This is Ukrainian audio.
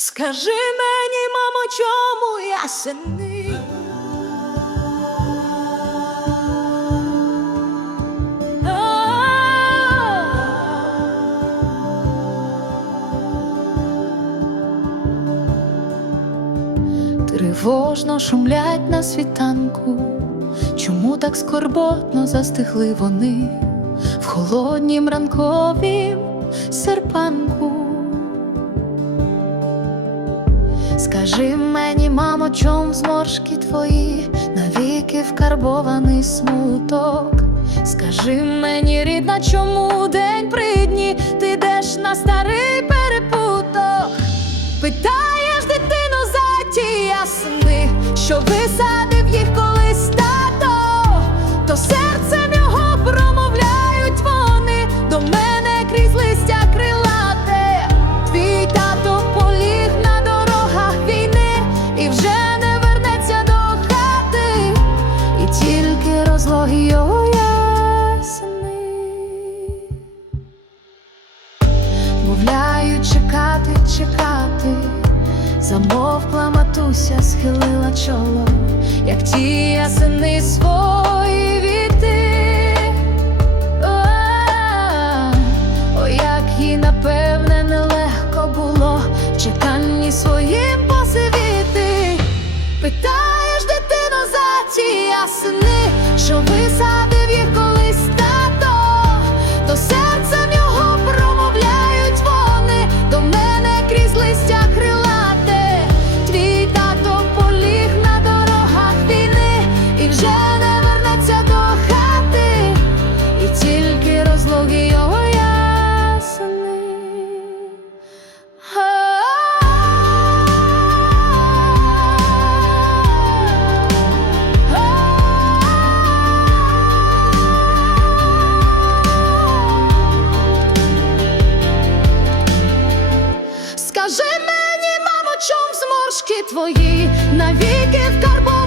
Скажи мені, мамо, чому я сини? Тривожно шумлять на світанку, чому так скорботно застигли вони в холоднім ранковім серпанку. Скажи мені, мамо, чом зморшки твої, навіки вкарбований смуток. Скажи мені, рідна, чому день при дні ти йдеш на старий перепуток? Питаєш дитину за ті ясни, що висадив тільки розлоги його ясни. Мовляю, чекати, чекати, замовкла матуся, схилила чоло, як ті ясени свої віти. О, О, як їй, напевне, нелегко було в чеканні своїм посивіти. Дитину за ті твої навіки вкарбовані